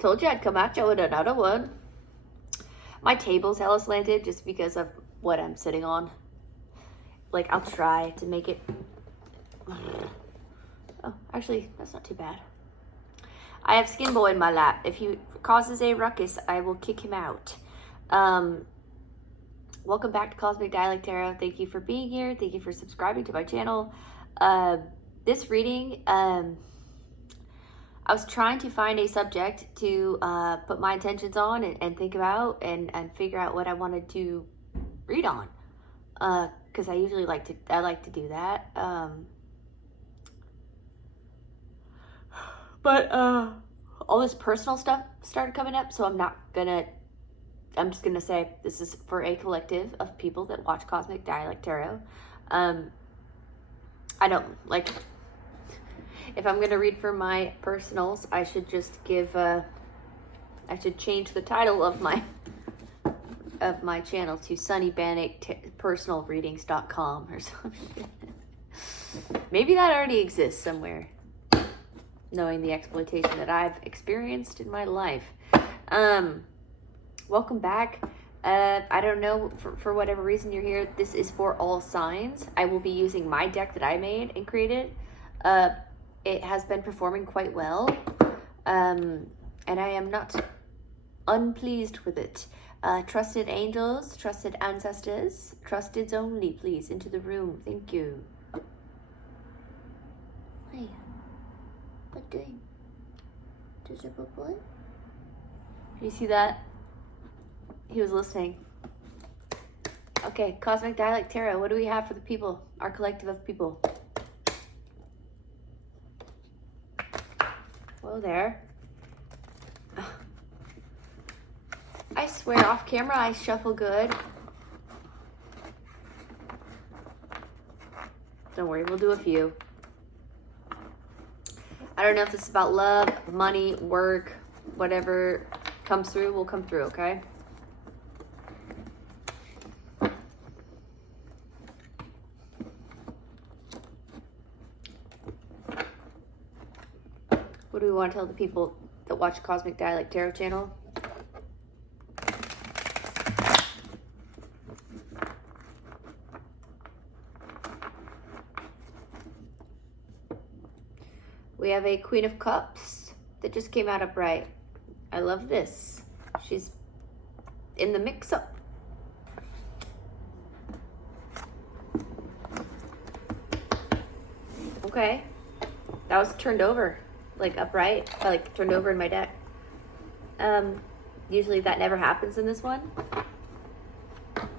Told you I'd come at you with another one. My table's hella slanted just because of what I'm sitting on. Like, I'll try to make it... Oh, actually, that's not too bad. I have Skin Boy in my lap. If he causes a ruckus, I will kick him out. Welcome back to Cosmic Dialect Tarot. Thank you for being here. Thank you for subscribing to my channel. This reading, I was trying to find a subject to put my intentions on and think about and figure out what I wanted to read on. Because I usually like to do that. But all this personal stuff started coming up, so I'm just gonna say this is for a collective of people that watch Cosmic Dialect Tarot. I don't like, if I'm gonna read for my personals, I should just give I should change the title of my channel to sunnybannockpersonalreadings.com or some shit. Maybe that already exists somewhere, knowing the exploitation that I've experienced in my life. Welcome back. I don't know, for whatever reason you're here, this is for all signs. I will be using my deck that I made and created. It has been performing quite well, and I am not unpleased with it. Trusted angels, trusted ancestors, trusteds only, please, into the room. Thank you. Hey, what doing? Does your boy? You see that? He was listening. Okay, Cosmic Dialect Tarot. What do we have for the people? Our collective of people. Whoa there. I swear, off camera, I shuffle good. Don't worry, we'll do a few. I don't know if this is about love, money, work, whatever comes through will come through, okay? What do we want to tell the people that watch Cosmic Dialect Tarot channel? We have a Queen of Cups that just came out upright. I love this. She's in the mix-up. Okay. That was turned over. Like upright, like turned over in my deck. Usually that never happens in this one.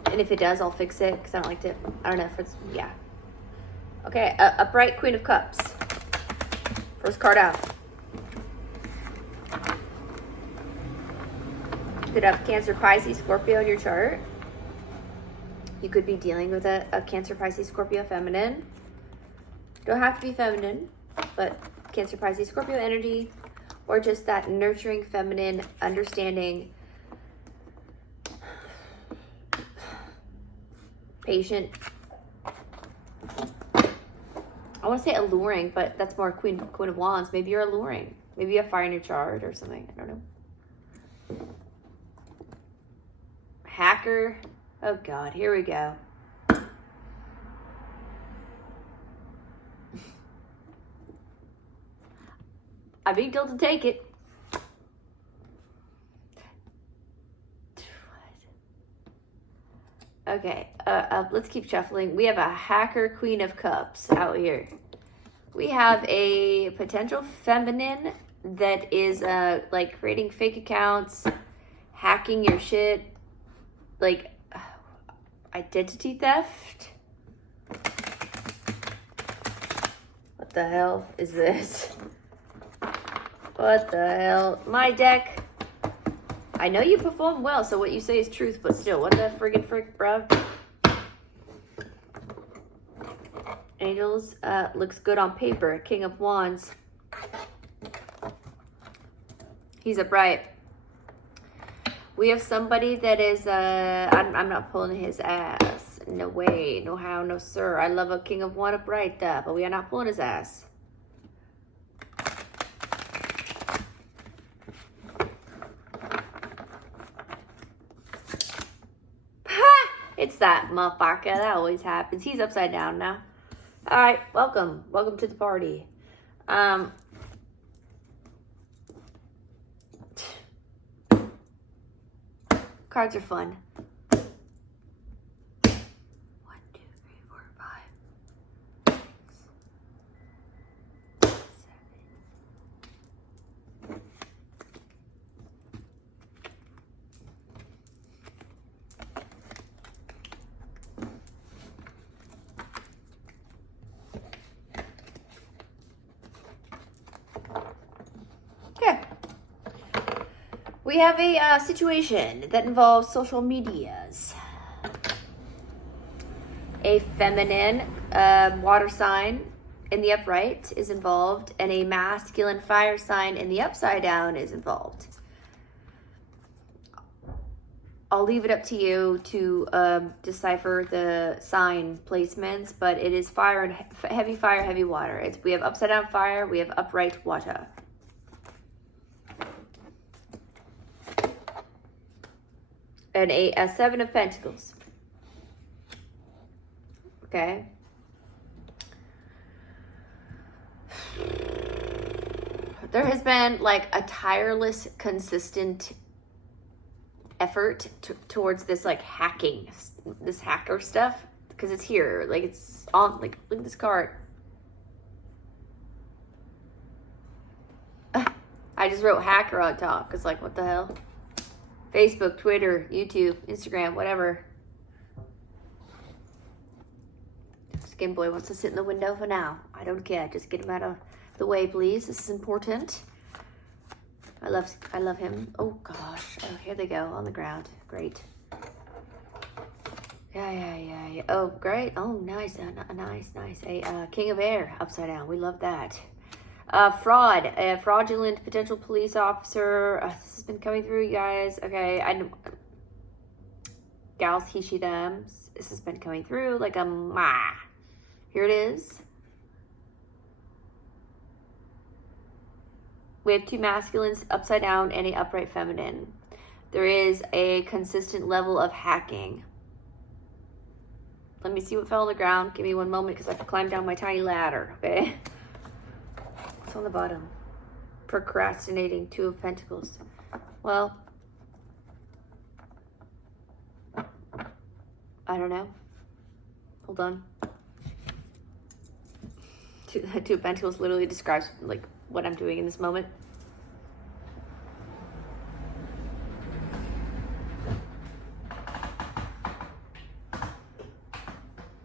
And if it does, I'll fix it because I don't like to, I don't know if it's, yeah. Okay, upright Queen of Cups. First card out. You could have Cancer, Pisces, Scorpio in your chart. You could be dealing with a Cancer, Pisces, Scorpio feminine. Don't have to be feminine, but Cancer, Pisces, Scorpio energy, or just that nurturing, feminine, understanding, patient. I want to say alluring, but that's more Queen of Wands. Maybe you're alluring. Maybe you have fire in your chart or something. I don't know. Hacker. Oh God, here we go. I'm being told to take it. Okay, let's keep shuffling. We have a hacker Queen of Cups out here. We have a potential feminine that is like creating fake accounts, hacking your shit, like identity theft. What the hell is this? What the hell? My deck. I know you perform well, so what you say is truth, but still, what the friggin' frick, bro? Angels, looks good on paper. King of Wands. He's upright. We have somebody that is, I'm not pulling his ass. No way, no how, no sir. I love a King of Wands upright, but we are not pulling his ass. that motherfucker. That always happens. He's upside down now. All right, welcome. Welcome to the party. Cards are fun. 1, 2, 3, 4, 5, 6, 7. Okay. We have a situation that involves social medias. A feminine water sign in the upright is involved, and a masculine fire sign in the upside down is involved. I'll leave it up to you to decipher the sign placements, but it is fire and heavy fire, heavy water. We have upside down fire, we have upright water. And a 7 of Pentacles. Okay. There has been like a tireless, consistent effort towards this like hacking, this hacker stuff, because it's here. Like it's on, like, look at this card. I just wrote hacker on top because like, what the hell? Facebook, Twitter, YouTube, Instagram, whatever. Skin Boy wants to sit in the window for now. I don't care. Just get him out of the way, please. This is important. I love him. Oh gosh. Oh, here they go on the ground. Great. Yeah. Oh, great. Oh, nice. Nice. A King of Air upside down. We love that. Fraud. A fraudulent potential police officer. This has been coming through, you guys. Okay. Gals, he, she, them. This has been coming through like a ma. Here it is. We have 2 masculines upside down and a upright feminine. There is a consistent level of hacking. Let me see what fell on the ground. Give me one moment because I have to climb down my tiny ladder, okay? What's on the bottom? Procrastinating, 2 of Pentacles. Well, I don't know. Hold on. 2 of Pentacles literally describes like what I'm doing in this moment.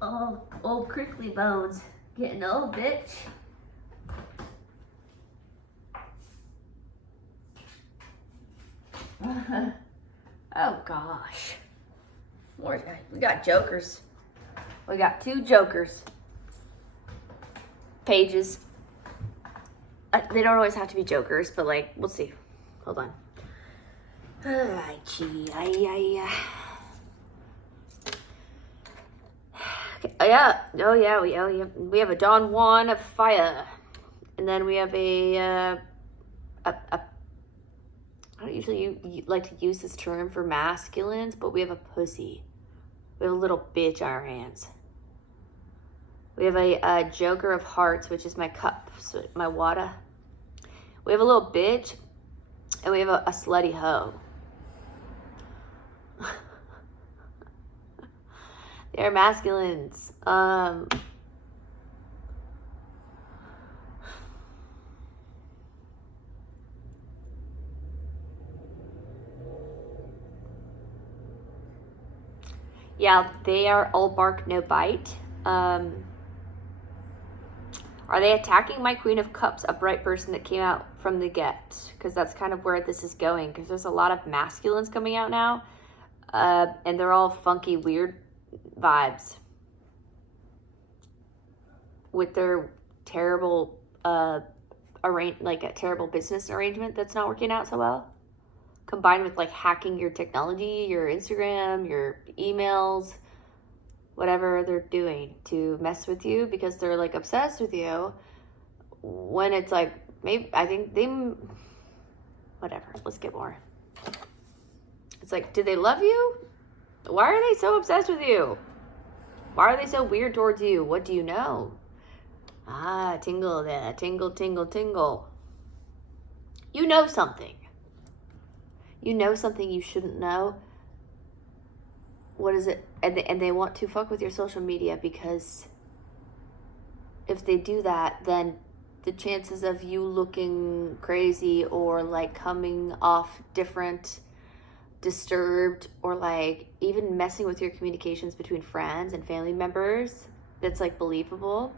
Oh, old crickly bones. Getting old, bitch. Oh gosh. We got jokers. We got 2 jokers. Pages. They don't always have to be jokers, but like, we'll see. Hold on. Yeah. Oh yeah. We have a Don Juan of fire, and then we have a I don't usually like to use this term for masculines, but we have a pussy. We have a little bitch on our hands. We have a Joker of Hearts, which is my cup, so my water. We have a little bitch, and we have a slutty hoe. They're masculines. Yeah, they are all bark, no bite. Are they attacking my Queen of Cups, upright person that came out from the get? Because that's kind of where this is going. Because there's a lot of masculines coming out now. And they're all funky, weird vibes. With their terrible, a terrible business arrangement that's not working out so well. Combined with like hacking your technology, your Instagram, your emails, whatever they're doing to mess with you because they're like obsessed with you, when it's like, maybe, I think they, whatever, let's get more. It's like, do they love you? Why are they so obsessed with you? Why are they so weird towards you? What do you know? Ah, tingle there. Tingle, tingle, tingle. You know something. You know something you shouldn't know. What is it? And they want to fuck with your social media, because if they do that, then the chances of you looking crazy or like coming off different, disturbed, or like even messing with your communications between friends and family members, that's like believable.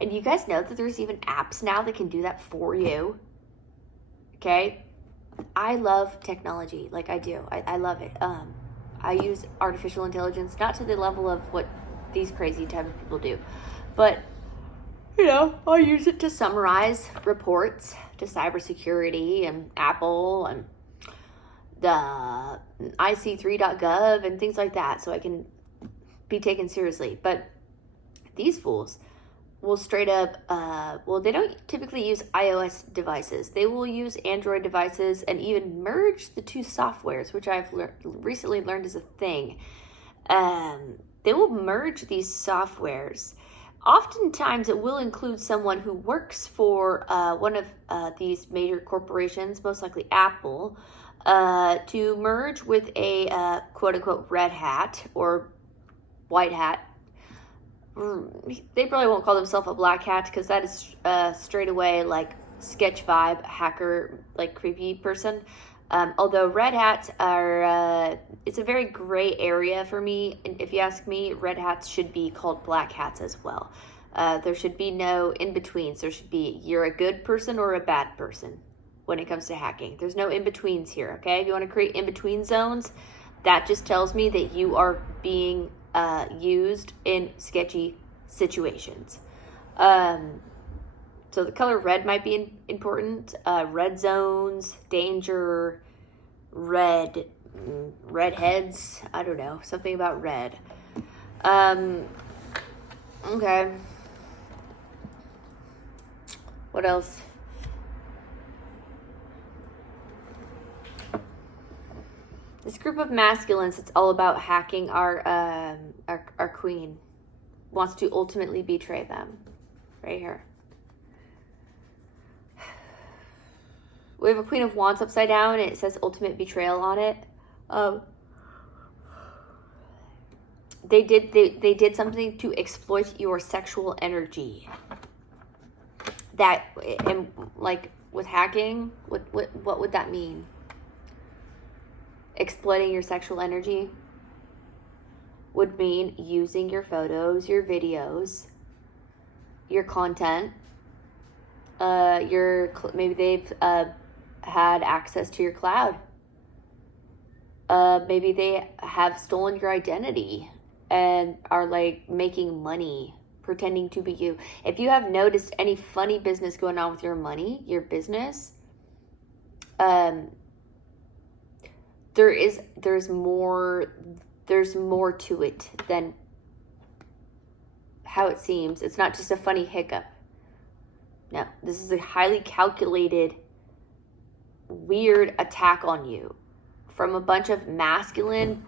And you guys know that there's even apps now that can do that for you. Okay? I love technology. Like, I do. I love it. I use artificial intelligence, not to the level of what these crazy type of people do, but, you know, I use it to summarize reports to cybersecurity and Apple and the IC3.gov and things like that, so I can be taken seriously. But these fools will straight up, they don't typically use iOS devices. They will use Android devices and even merge the two softwares, which I've recently learned is a thing. They will merge these softwares. Oftentimes, it will include someone who works for one of these major corporations, most likely Apple, to merge with a quote-unquote red hat or white hat. They probably won't call themselves a black hat, because that is straight away like sketch vibe, hacker, like creepy person. Although red hats are, it's a very gray area for me. And if you ask me, red hats should be called black hats as well. There should be no in-betweens. There should be, you're a good person or a bad person when it comes to hacking. There's no in-betweens here, okay? If you want to create in-between zones, that just tells me that you are being used in sketchy situations. So the color red might be important. Red zones, danger, redheads. I don't know, something about red. Okay. What else? This group of masculines, it's all about hacking our queen. Wants to ultimately betray them. Right here. We have a Queen of Wands upside down, and it says ultimate betrayal on it. They did something to exploit your sexual energy. That, and like with hacking, what would that mean? Exploiting your sexual energy would mean using your photos, your videos, your content. Maybe they've had access to your cloud. Maybe they have stolen your identity and are like making money, pretending to be you. If you have noticed any funny business going on with your money, your business, there's more to it than how it seems. It's not just a funny hiccup. No, this is a highly calculated, weird attack on you from a bunch of masculine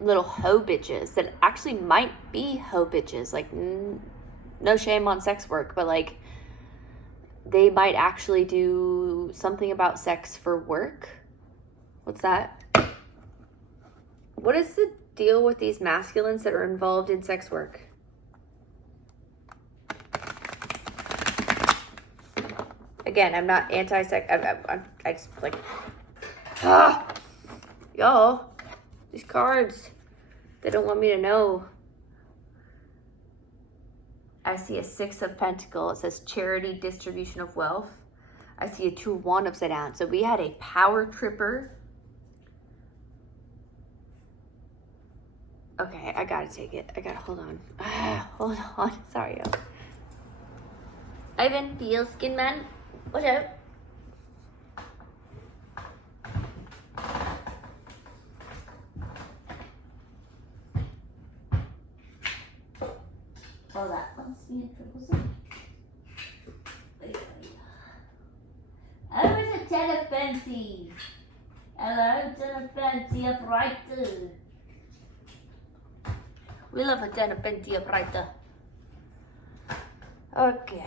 little hoe bitches that actually might be hoe bitches. Like, no shame on sex work, but like, they might actually do something about sex for work. What's that? What is the deal with these masculines that are involved in sex work? Again, I'm not anti-sex. I just like, y'all, these cards, they don't want me to know. I see a 6 of Pentacles. It says charity, distribution of wealth. I see a 2 of Wands upside down. So we had a power tripper. Okay, I gotta take it. Hold on. Hold on. Sorry, y'all. Ivan, the skin man. Watch out. Oh, that must be a triple six. Oh, it's a 10 of Fancy. Hello, 10 of Fancy upright. Vilja få tjäna pengar brighter. Okay.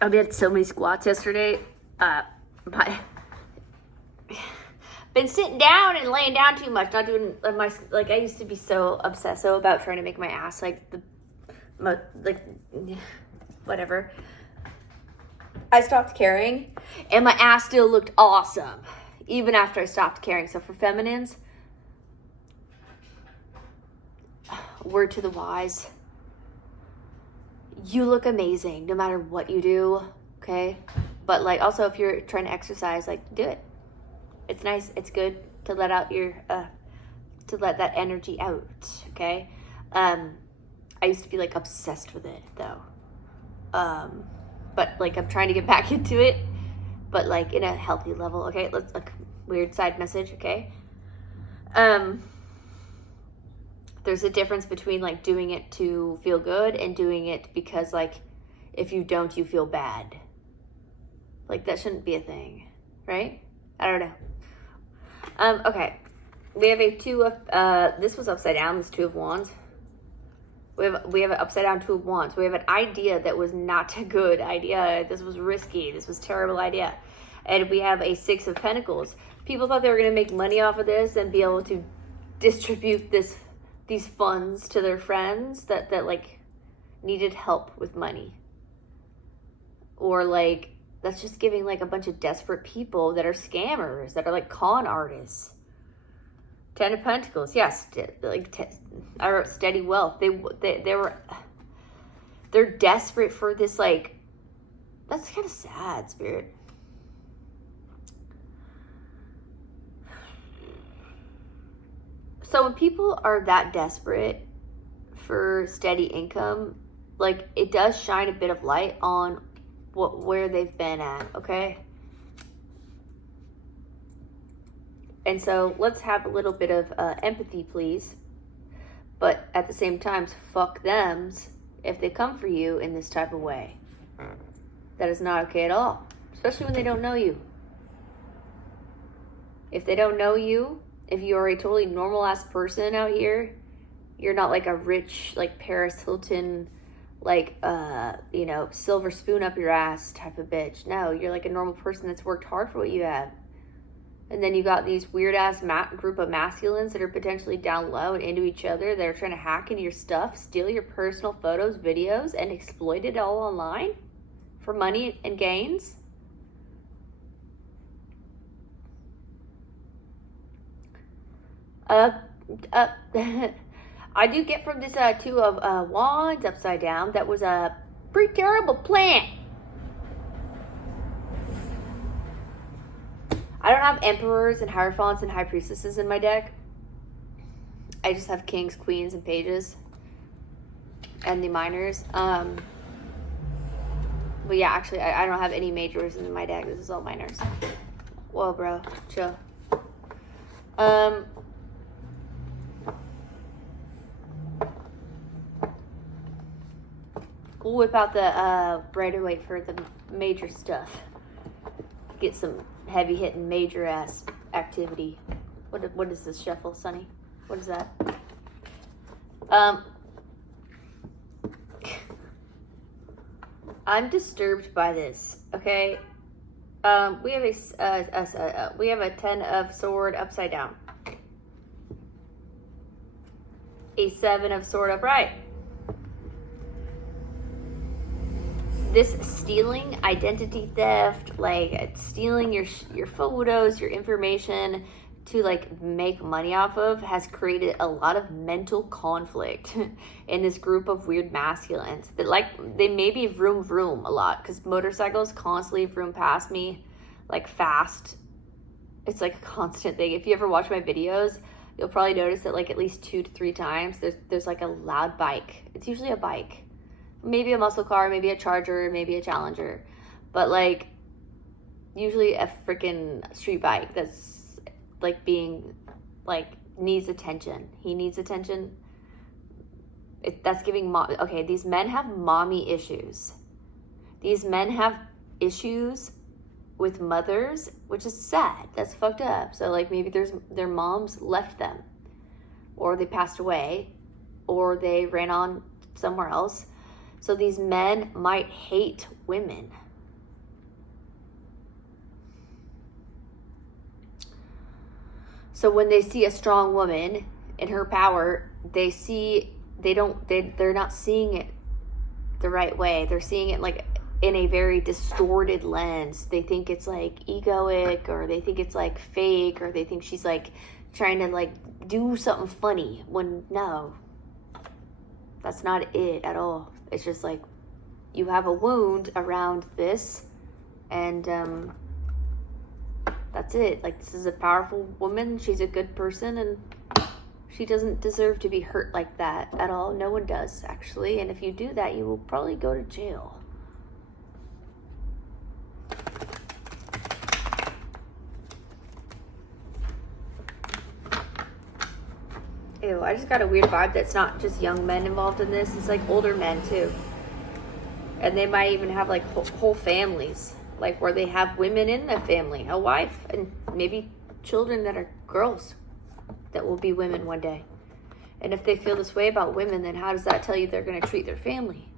I did so many squats yesterday. Been sitting down and laying down too much. Not doing my, like, I used to be so obsessive about trying to make my ass like whatever. I stopped caring and my ass still looked awesome even after I stopped caring. So for feminines, word to the wise, you look amazing no matter what you do, okay? But like also if you're trying to exercise, like do it. It's nice, it's good to let out your to let that energy out, okay? I used to be like obsessed with it though. But like I'm trying to get back into it, but like in a healthy level, okay? Let's like weird side message, okay? There's a difference between like doing it to feel good and doing it because like if you don't, you feel bad. Like that shouldn't be a thing, right? I don't know. Okay. We have a two of this was upside down, this 2 of wands. We have an upside down 2 of wands. We have an idea that was not a good idea. This was risky. This was a terrible idea. And we have a 6 of pentacles. People thought they were going to make money off of this and be able to distribute these funds to their friends that like needed help with money. Or like that's just giving like a bunch of desperate people that are scammers, that are like con artists. 10 of Pentacles, yes, I wrote steady wealth. They're desperate for this, like, that's kind of sad, Spirit. So when people are that desperate for steady income, like it does shine a bit of light on where they've been at, okay? And so let's have a little bit of empathy, please. But at the same time, fuck thems if they come for you in this type of way. That is not okay at all, especially when they don't know you. If they don't know you, if you are a totally normal ass person out here, you're not like a rich, like Paris Hilton, like, you know, silver spoon up your ass type of bitch. No, you're like a normal person that's worked hard for what you have. And then you got these weird ass group of masculines that are potentially down low and into each other. That are trying to hack into your stuff, steal your personal photos, videos, and exploit it all online for money and gains. I do get from this 2 of wands upside down that was a pretty terrible plan. I don't have emperors and hierophants and high priestesses in my deck. I just have kings, queens, and pages. And the minors. But yeah, actually, I don't have any majors in my deck. This is all minors. Whoa, bro. Chill. We'll whip out the brighter weight for the major stuff. Get some heavy hitting major ass activity. What is this shuffle, Sunny? What is that? I'm disturbed by this. Okay, we have a 10 of sword upside down, a 7 of sword upright. This stealing, identity theft, like stealing your photos, your information to like make money off of, has created a lot of mental conflict in this group of weird masculines that like they maybe vroom a lot because motorcycles constantly vroom past me like fast. It's like a constant thing. If you ever watch my videos, you'll probably notice that like at least 2 to 3 times there's like a loud bike. It's usually a bike. Maybe a muscle car, maybe a Charger, maybe a Challenger. But like usually a freaking street bike that's like being like needs attention. He needs attention. That's giving okay, these men have mommy issues. These men have issues with mothers, which is sad. That's fucked up. So like maybe their moms left them. or they passed away, or they ran on somewhere else. So these men might hate women. So when they see a strong woman in her power, they're not seeing it the right way. They're seeing it like in a very distorted lens. They think it's like egoic, or they think it's like fake, or they think she's like trying to like do something funny, when no, that's not it at all. It's just like you have a wound around this, and that's it. Like, this is a powerful woman, she's a good person, and she doesn't deserve to be hurt like that at all. No one does, actually. And if you do that, you will probably go to jail. Ew, I just got a weird vibe that's not just young men involved in this. It's like older men too. And they might even have like whole families, like where they have women in the family, a wife, and maybe children that are girls that will be women one day. And if they feel this way about women, then how does that tell you they're going to treat their family?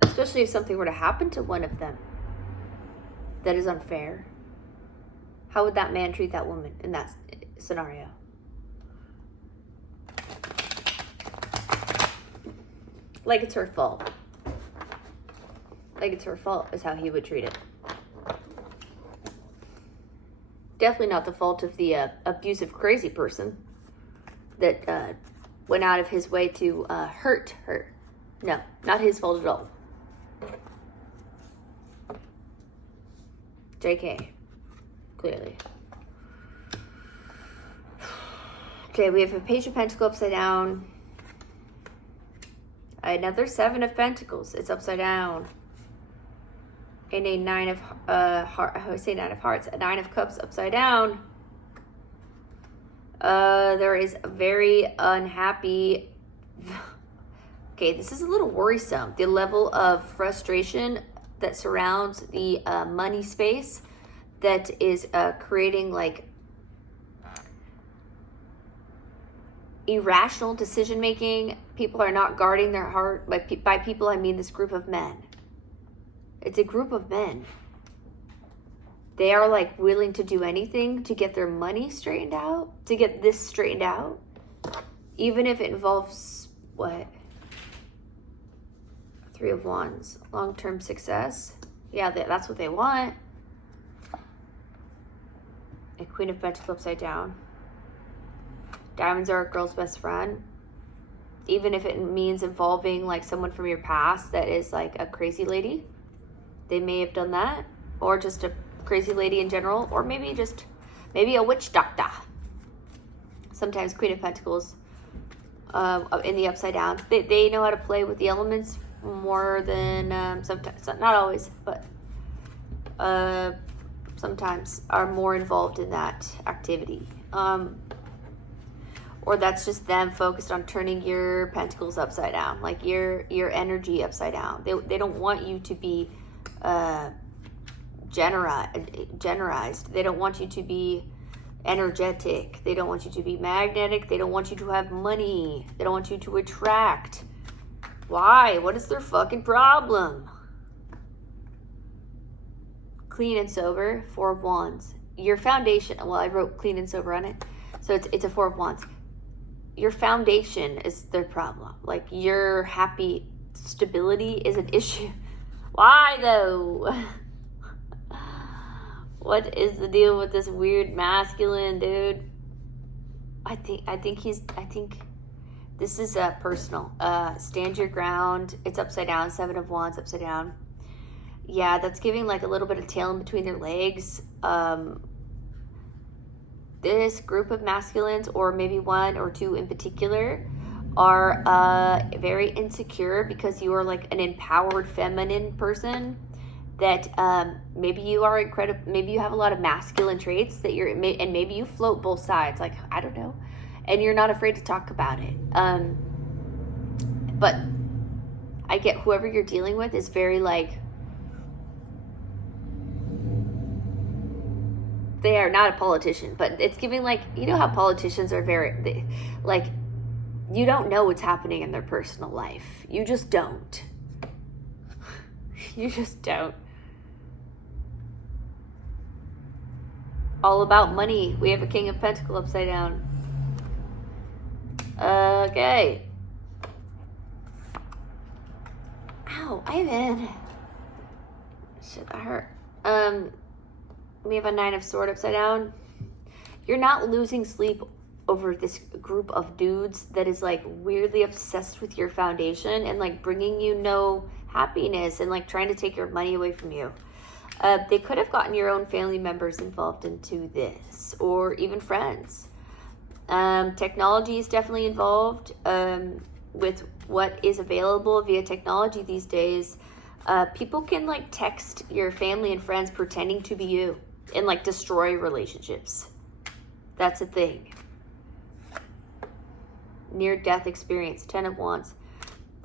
Especially if something were to happen to one of them that is unfair. How would that man treat that woman in that scenario? Like it's her fault. Like it's her fault is how he would treat it. Definitely not the fault of the abusive, crazy person that went out of his way to hurt her. No, not his fault at all. JK, clearly. Okay, we have a Page of Pentacles upside down. Another Seven of Pentacles. It's upside down. And a Nine of Nine of Hearts. A Nine of Cups upside down. There is a very unhappy. Okay, this is a little worrisome. The level of frustration that surrounds the money space that is creating like irrational decision making. People are not guarding their heart. By people, I mean this group of men. It's a group of men. They are like willing to do anything to get their money straightened out, to get this straightened out, even if it involves what? Three of Wands, long-term success. Yeah, that's what they want. A Queen of Pentacles upside down. Diamonds are a girl's best friend. Even if it means involving like someone from your past that is like a crazy lady. They may have done that. Or just a crazy lady in general. Or maybe a witch doctor. Sometimes Queen of Pentacles in the upside down. They know how to play with the elements more than sometimes. Not always, but sometimes are more involved in that activity. Or that's just them focused on turning your pentacles upside down, like your energy upside down. They don't want you to be generized. They don't want you to be energetic. They don't want you to be magnetic. They don't want you to have money. They don't want you to attract. Why? What is their fucking problem? Clean and sober, Four of Wands. Your foundation, well, I wrote clean and sober on it. So it's a Four of Wands. Your foundation is their problem. Like your happy stability is an issue. Why though? What is the deal with this weird masculine dude? I think this is personal. Stand your ground. It's upside down. Seven of Wands upside down. Yeah, that's giving like a little bit of tail in between their legs. This group of masculines, or maybe one or two in particular, are very insecure because you are like an empowered feminine person that maybe you are incredible. Maybe you have a lot of masculine traits that and maybe you float both sides. Like, I don't know. And you're not afraid to talk about it. But I get whoever you're dealing with is very like, they are not a politician, but it's giving like, you know how politicians are like, you don't know what's happening in their personal life. You just don't. You just don't. All about money. We have a King of Pentacles upside down. Okay. Ow, Ivan. Shit, that hurt. We have a Nine of Swords upside down. You're not losing sleep over this group of dudes that is like weirdly obsessed with your foundation and like bringing you no happiness and like trying to take your money away from you. They could have gotten your own family members involved into this, or even friends. Technology is definitely involved with what is available via technology these days. People can like text your family and friends pretending to be you and like destroy relationships. That's a thing. Near-death experience, 10 of Wands.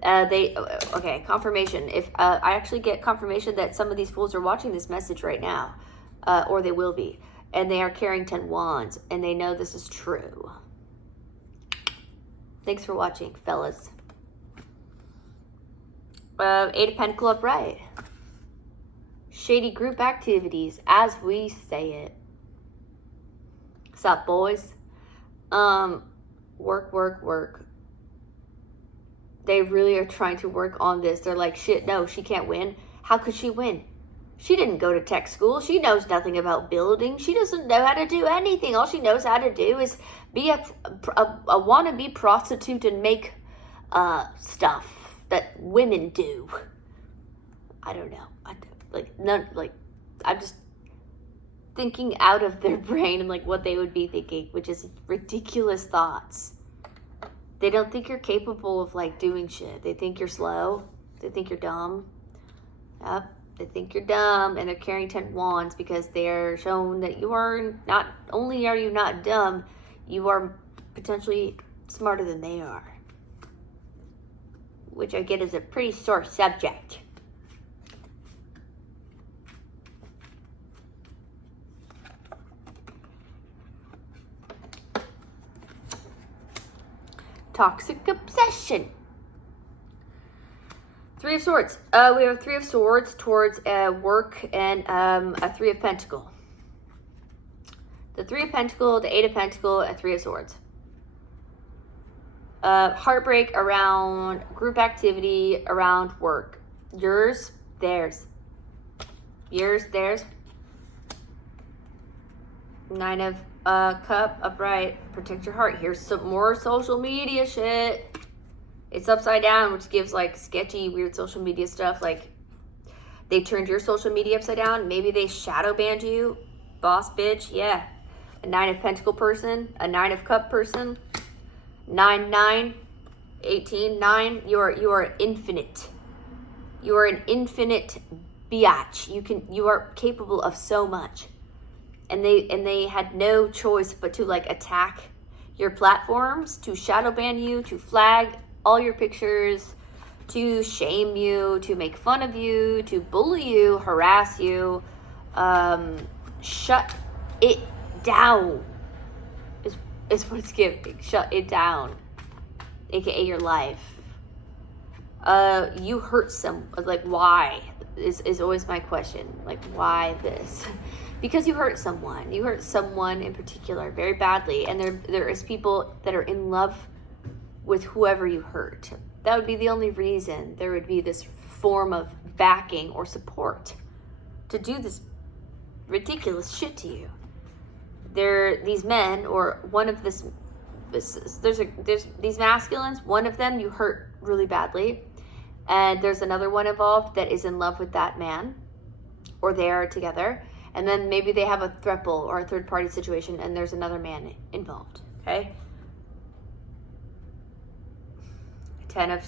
Okay, confirmation. If I actually get confirmation that some of these fools are watching this message right now, or they will be, and they are carrying 10 Wands, and they know this is true. Thanks for watching, fellas. 8 of Pentacles upright. Shady group activities, as we say it. What's up, boys? Work. They really are trying to work on this. They're like, shit, no, she can't win. How could she win? She didn't go to tech school. She knows nothing about building. She doesn't know how to do anything. All she knows how to do is be a wannabe prostitute and make stuff that women do. I don't know. I'm just thinking out of their brain and like what they would be thinking, which is ridiculous thoughts. They don't think you're capable of like doing shit. They think you're slow. They think you're dumb. Yep. They think you're dumb, and they're carrying 10 Wands because they're shown that you are not only are you not dumb, you are potentially smarter than they are. Which I get is a pretty sore subject. Toxic obsession. 3 of Swords. We have 3 of Swords towards work and a 3 of Pentacles. The 3 of Pentacles, the 8 of Pentacles, and 3 of Swords. Heartbreak around group activity, around work. Yours, theirs. Yours, theirs. 9 of Cup upright. Protect your heart. Here's some more social media shit. It's upside down, which gives like sketchy, weird social media stuff. Like they turned your social media upside down. Maybe they shadow banned you. Boss bitch. Yeah. A 9 of Pentacle person. A 9 of Cup person. 9, 9. 18, 9. You are infinite. You are an infinite biatch. You are capable of so much. And they had no choice but to like attack your platforms, to shadow ban you, to flag all your pictures, to shame you, to make fun of you, to bully you, harass you. Shut it down is what it's giving. Shut it down, aka your life. You hurt like why is always my question. Like why this? Because you hurt someone. You hurt someone in particular very badly, and there is people that are in love with whoever you hurt. That would be the only reason there would be this form of backing or support to do this ridiculous shit to you. These men, or one of there's these masculines, one of them you hurt really badly, and there's another one involved that is in love with that man, or they are together, and then maybe they have a throuple or a third party situation and there's another man involved. Okay. 10 of,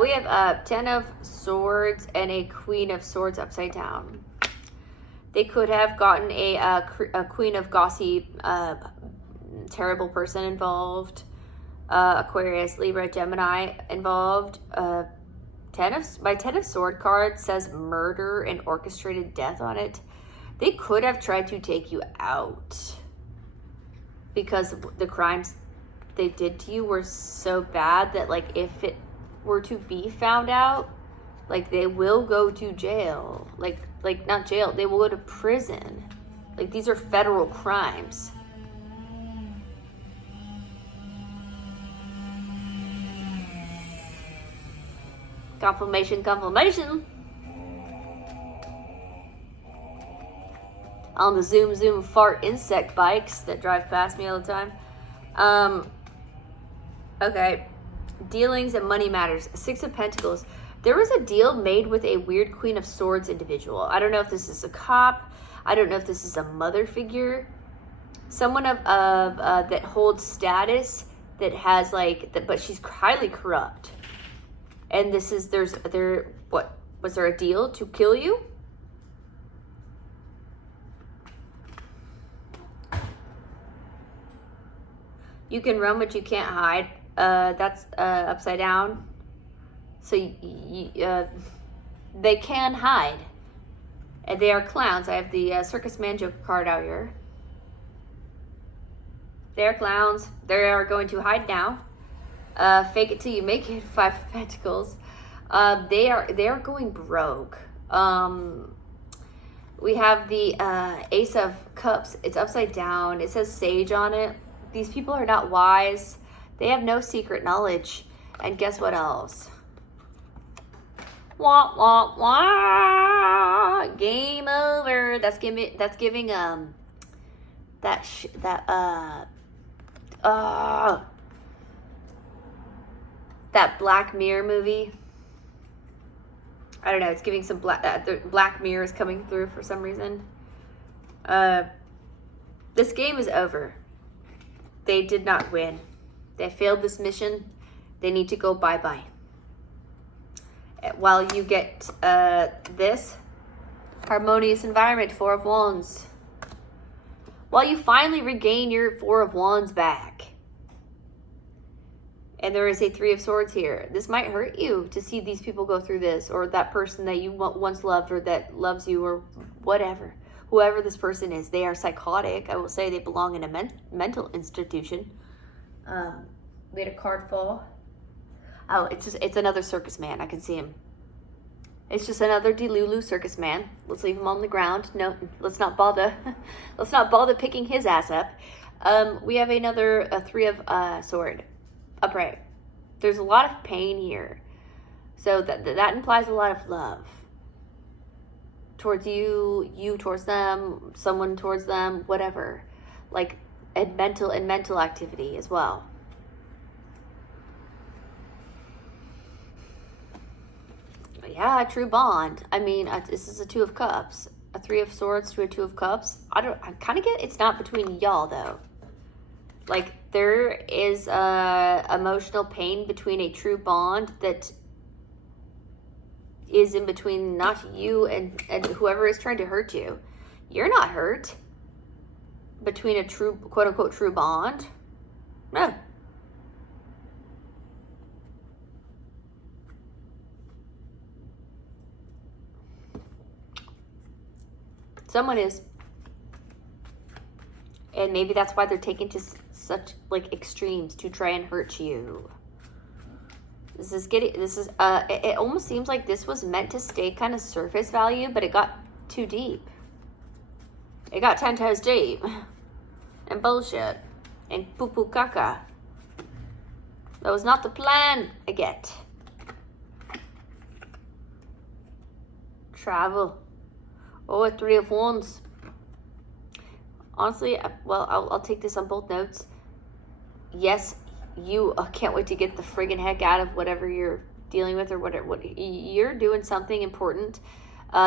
we have 10 of Swords and a Queen of Swords upside down. They could have gotten a Queen of Gossip, terrible person involved. Aquarius, Libra, Gemini involved. My 10 of Sword card says murder and orchestrated death on it. They could have tried to take you out because the crimes they did to you were so bad that, like, if it were to be found out, like, they will go to jail. Like not jail, they will go to prison. Like, these are federal crimes. Confirmation, confirmation. On the zoom zoom fart insect bikes that drive past me all the time. Okay. Dealings and money matters. 6 of Pentacles. There was a deal made with a weird Queen of Swords individual. I don't know if this is a cop. I don't know if this is a mother figure. Someone of that holds status, that has, like, but she's highly corrupt. And this is, what, was there a deal to kill you? You can run, but you can't hide. That's upside down. So they can hide. And they are clowns. I have the Circus Man Joker card out here. They're clowns. They are going to hide now. Fake it till you make it. 5 of Pentacles. They are going broke. We have the Ace of Cups. It's upside down. It says sage on it. These people are not wise. They have no secret knowledge. And guess what else? Wah, wah, wah. Game over. That's giving that Black Mirror movie. I don't know. It's giving some Black Mirror is coming through for some reason. This game is over. They did not win. They failed this mission. They need to go bye-bye. While you get this harmonious environment, 4 of Wands. While you finally regain your 4 of Wands back. And there is a 3 of Swords here. This might hurt you to see these people go through this, or that person that you once loved or that loves you, or whatever. Whoever this person is, they are psychotic. I will say they belong in a mental institution. We had a card fall. Oh, it's another circus man. I can see him. It's just another Delulu circus man. Let's leave him on the ground. No, let's not bother. Let's not bother picking his ass up. We have another 3 of sword upright. There's a lot of pain here, so that implies a lot of love towards you towards them, someone towards them, whatever, like and mental activity as well. Yeah, true bond. I mean, this is a 2 of Cups, a 3 of Swords to a 2 of Cups. I kind of get it's not between y'all though. Like, there is emotional pain between a true bond that is in between not you and whoever is trying to hurt you. You're not hurt between a true, quote unquote, true bond. No. Someone is. And maybe that's why they're taken to such, like, extremes to try and hurt you. It almost seems like this was meant to stay kind of surface value, but it got too deep. It got 10 toes deep. And bullshit. And poo-poo caca. That was not the plan, I get. Travel. Oh, a 3 of Wands. Honestly, well, I'll take this on both notes. Yes, you can't wait to get the friggin' heck out of whatever you're dealing with, or whatever you're doing something important.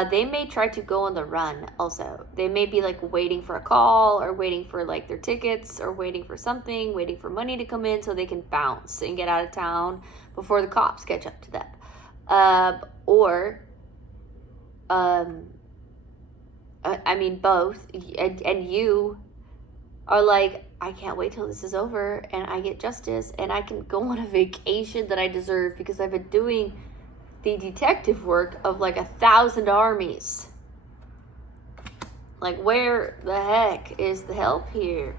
They may try to go on the run also. They may be like waiting for a call, or waiting for like their tickets, or waiting for something, waiting for money to come in so they can bounce and get out of town before the cops catch up to them. I mean, both. And you are like, I can't wait till this is over and I get justice and I can go on a vacation that I deserve, because I've been doing the detective work of like 1,000 armies. Like, where the heck is the help here?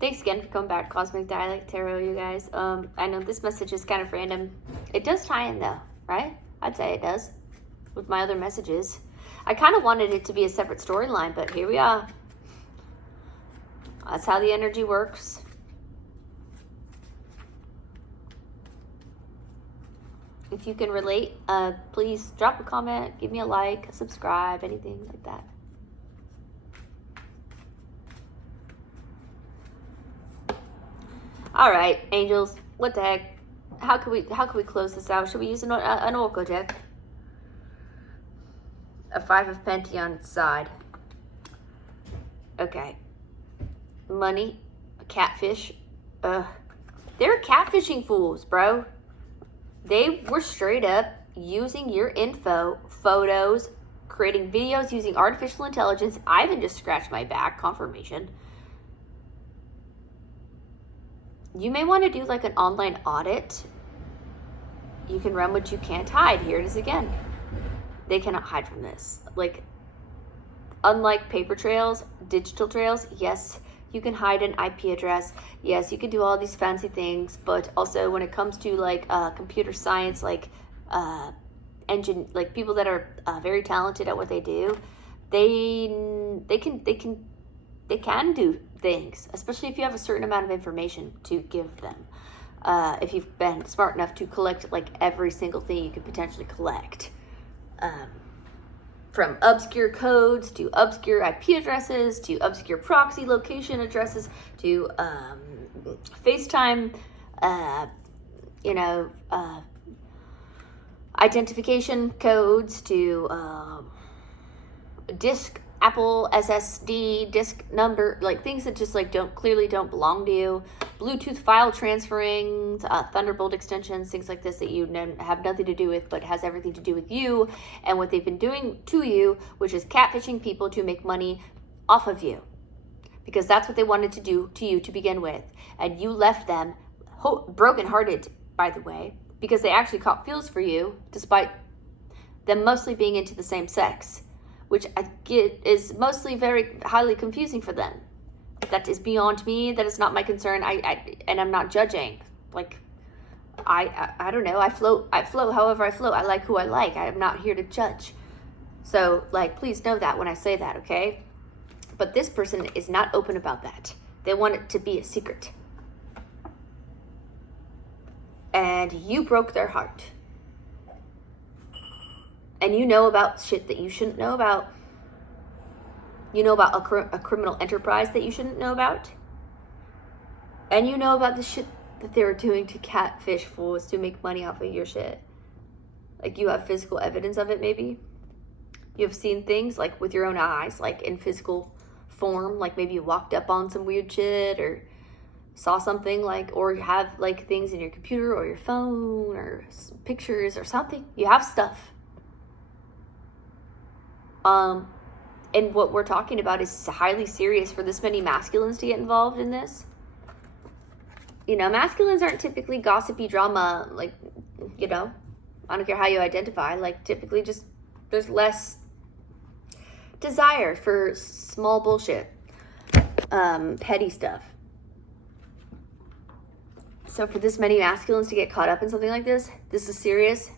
Thanks again for coming back, Cosmic Dialect Tarot, you guys. I know this message is kind of random. It does tie in, though, right? I'd say it does with my other messages. I kind of wanted it to be a separate storyline, but here we are. That's how the energy works. If you can relate, please drop a comment, give me a like, subscribe, anything like that. All right, angels, what the heck? How can we close this out? Should we use an oracle deck? A 5 of Pentacles on its side. Okay. Money, a catfish. They're catfishing fools, bro. They were straight up using your info, photos, creating videos using artificial intelligence. I even just scratched my back, confirmation. You may want to do like an online audit. You can run what you can't hide. Here it is again. They cannot hide from this. Like, unlike paper trails, digital trails, yes, you can hide an IP address. Yes, you can do all these fancy things, but also when it comes to like computer science, like people that are very talented at what they do, they can do things, especially if you have a certain amount of information to give them. If you've been smart enough to collect like every single thing you could potentially collect. From obscure codes to obscure IP addresses to obscure proxy location addresses to FaceTime, identification codes to Apple SSD disk number, like things that just like clearly don't belong to you. Bluetooth file transferring, Thunderbolt extensions, things like this that you have nothing to do with, but has everything to do with you and what they've been doing to you, which is catfishing people to make money off of you, because that's what they wanted to do to you to begin with, and you left them brokenhearted, by the way, because they actually caught feels for you, despite them mostly being into the same sex, which I get is mostly very highly confusing for them. That is beyond me. That is not my concern. And I'm not judging. Like, I don't know. I float however I float. I like who I like. I am not here to judge. So, like, please know that when I say that, okay? But this person is not open about that. They want it to be a secret. And you broke their heart. And you know about shit that you shouldn't know about. You know about a criminal enterprise that you shouldn't know about. And you know about the shit that they were doing to catfish fools to make money off of your shit. Like, you have physical evidence of it, maybe. You have seen things, like, with your own eyes, like, in physical form. Like, maybe you walked up on some weird shit or saw something, like, or you have, like, things in your computer or your phone or pictures or something. You have stuff. And what we're talking about is highly serious for this many masculines to get involved in this. You know, masculines aren't typically gossipy drama, like, you know, I don't care how you identify, like, typically just, there's less desire for small bullshit, petty stuff. So for this many masculines to get caught up in something like this is serious.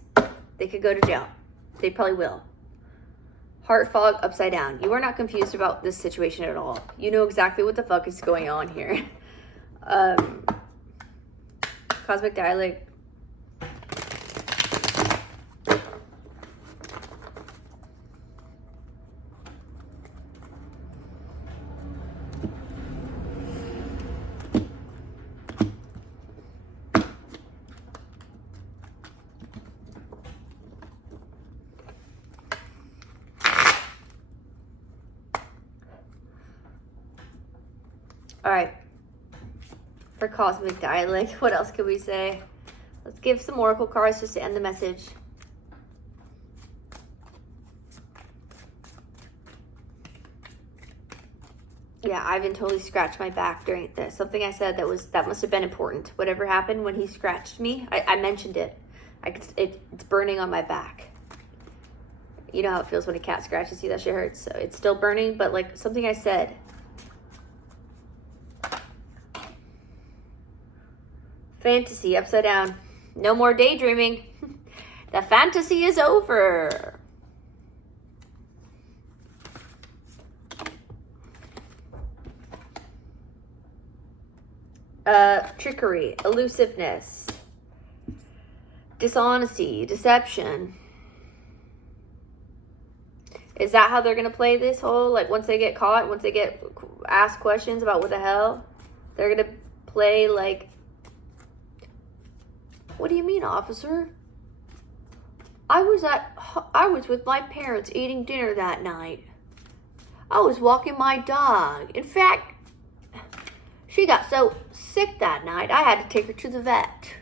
They could go to jail. They probably will. Heart fog upside down. You are not confused about this situation at all. You know exactly what the fuck is going on here. Cosmic Dialect. All right, for Cosmic Dialect, what else could we say? Let's give some oracle cards just to end the message. Yeah, Ivan totally scratched my back during this. Something I said that must have been important. Whatever happened when he scratched me, I mentioned it. It's burning on my back. You know how it feels when a cat scratches you, that shit hurts. So it's still burning, but like something I said. Fantasy, upside down. No more daydreaming. The fantasy is over. Trickery, elusiveness, dishonesty, deception. Is that how they're going to play this whole, like, once they get caught, once they get asked questions about what the hell, they're going to play like, what do you mean, officer? I was with my parents eating dinner that night. I was walking my dog. In fact, she got so sick that night, I had to take her to the vet.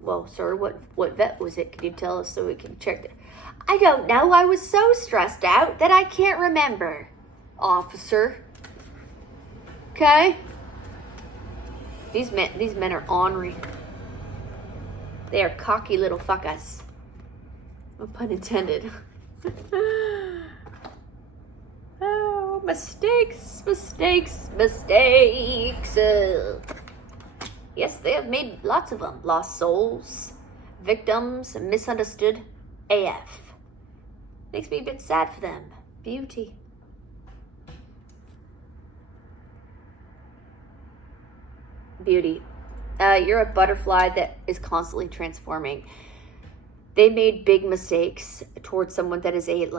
Well, sir, what vet was it? Can you tell us so we can check it? I don't know. I was so stressed out that I can't remember, officer. Okay? These men are ornery. They are cocky little fuckers. No pun intended. Oh, mistakes. Yes, they have made lots of them. Lost souls, victims, misunderstood AF. Makes me a bit sad for them. Beauty. Beauty. You're a butterfly that is constantly transforming. They made big mistakes towards someone that is a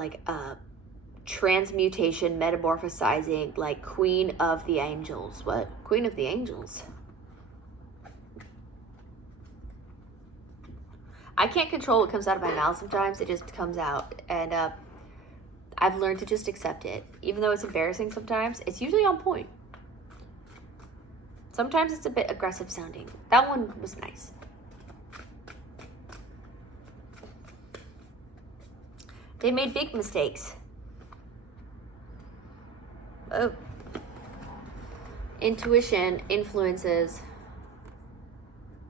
transmutation, metamorphosizing, like queen of the angels. What? Queen of the angels? I can't control what comes out of my mouth sometimes. It just comes out. And I've learned to just accept it. Even though it's embarrassing sometimes, it's usually on point. Sometimes it's a bit aggressive sounding. That one was nice. They made big mistakes. Oh. Intuition influences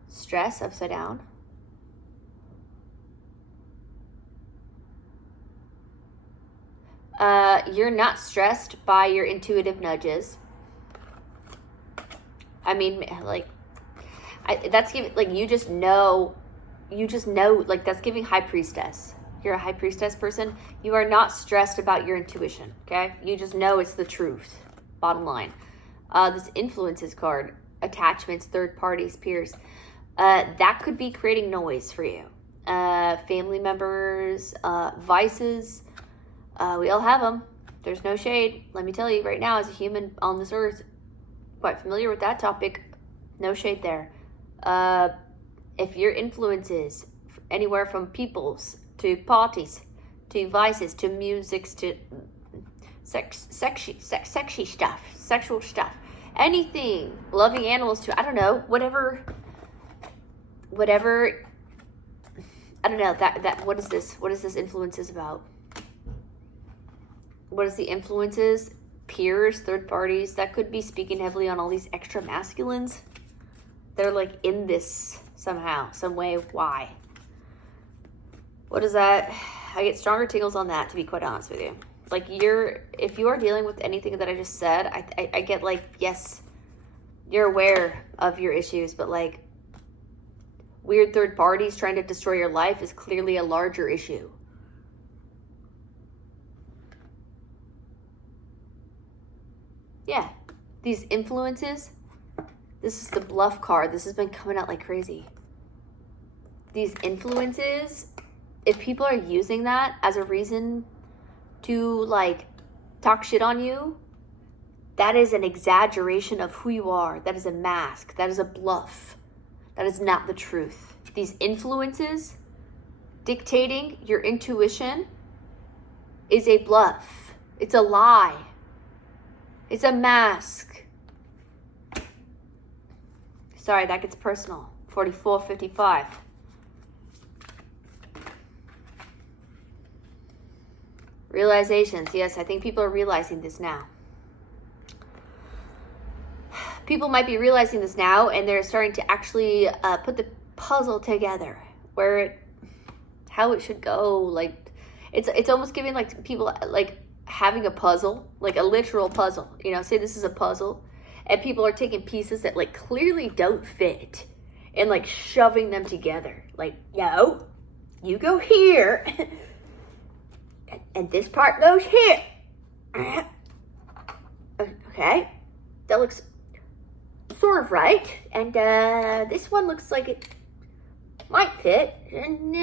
stress, upside down. You're not stressed by your intuitive nudges. I mean, like, that's giving, like, you just know, like, that's giving high priestess. You're a high priestess person. You are not stressed about your intuition, okay? You just know it's the truth, bottom line. This influences card, attachments, third parties, peers. That could be creating noise for you. Family members, vices. We all have them. There's no shade. Let me tell you right now, as a human on this earth, quite familiar with that topic. No shade there. If your influences anywhere from peoples to parties to vices to musics to sexy stuff, sexual stuff, anything, loving animals to, I don't know, whatever, I don't know, that what is this influences about? What is the influences? Peers, third parties, that could be speaking heavily on all these extra masculines. They're like in this somehow, some way. Why? What is that? I get stronger tingles on that, to be quite honest with you. Like, if you are dealing with anything that I just said, I get like, yes, you're aware of your issues, but like weird third parties trying to destroy your life is clearly a larger issue. Yeah, these influences, this is the bluff card. This has been coming out like crazy. These influences, if people are using that as a reason to like talk shit on you, that is an exaggeration of who you are. That is a mask. That is a bluff. That is not the truth. These influences dictating your intuition is a bluff. It's a lie. It's a mask. Sorry, that gets personal. 4455. Realizations. Yes, I think people are realizing this now. people might be realizing this now, and they're starting to actually put the puzzle together how it should go. Like it's almost giving like people like having a puzzle, like a literal puzzle. You know, say this is a puzzle, and people are taking pieces that like clearly don't fit and like shoving them together. Like, yo, you go here, and this part goes here. Okay, that looks sort of right, and this one looks like it might fit, and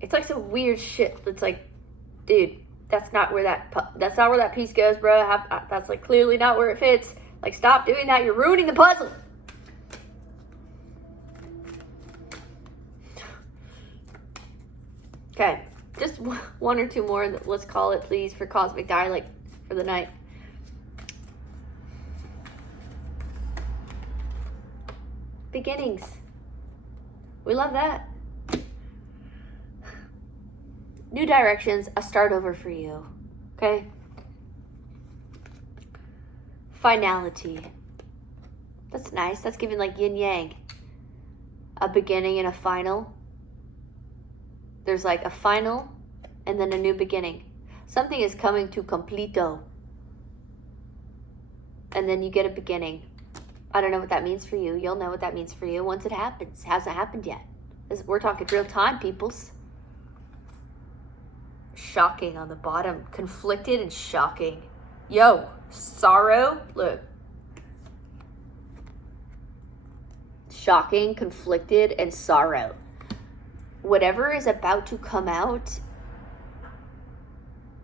it's like some weird shit that's like, dude, that's not where that piece goes, bro. That's like clearly not where it fits. Like, stop doing that. You're ruining the puzzle. Okay, just one or two more. Let's call it, please, for cosmic dialect for the night. Beginnings. We love that. New directions, a start over for you. Okay? Finality. That's nice. That's giving like yin yang. A beginning and a final. There's like a final and then a new beginning. Something is coming to completo. And then you get a beginning. I don't know what that means for you. You'll know what that means for you once it happens. It hasn't happened yet. We're talking real time, peoples. Shocking on the bottom. Conflicted and shocking. Yo, sorrow. Look. Shocking, conflicted, and sorrow. Whatever is about to come out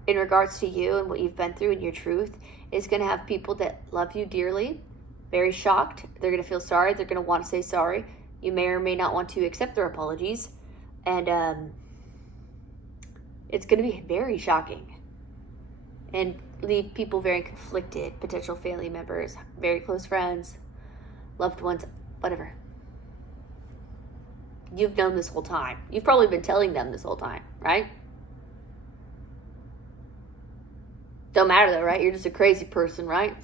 in regards to you and what you've been through and your truth is going to have people that love you dearly, very shocked. They're going to feel sorry. They're going to want to say sorry. You may or may not want to accept their apologies. And it's going to be very shocking and leave people very conflicted, potential family members, very close friends, loved ones, whatever. You've known this whole time. You've probably been telling them this whole time, right? Don't matter though, right? You're just a crazy person, right?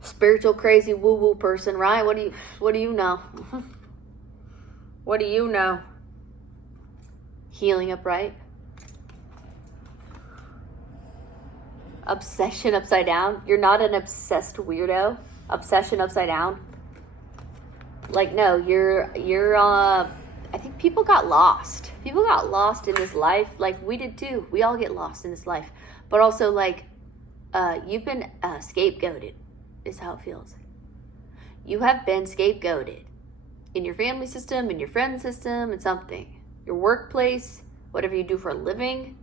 Spiritual, crazy, woo-woo person, right? What do you know? What do you know? Healing upright. Obsession upside down. You're not an obsessed weirdo. Obsession upside down. Like, no, you're I think people got lost. People got lost in this life. Like, we did too. We all get lost in this life. But also, like, you've been scapegoated, is how it feels. You have been scapegoated in your family system, in your friend system, in something. Your workplace, whatever you do for a living.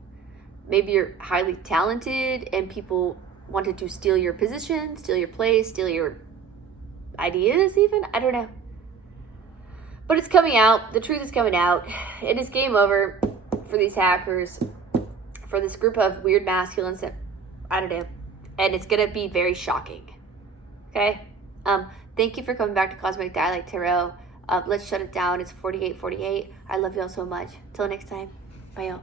Maybe you're highly talented and people wanted to steal your position, steal your place, steal your ideas even. I don't know. But it's coming out. The truth is coming out. It is game over for these hackers, for this group of weird masculines that, I don't know. And it's going to be very shocking. Okay? Thank you for coming back to Cosmic Dialect Tarot. Let's shut it down. It's 48:48. I love y'all so much. Till next time. Bye, y'all.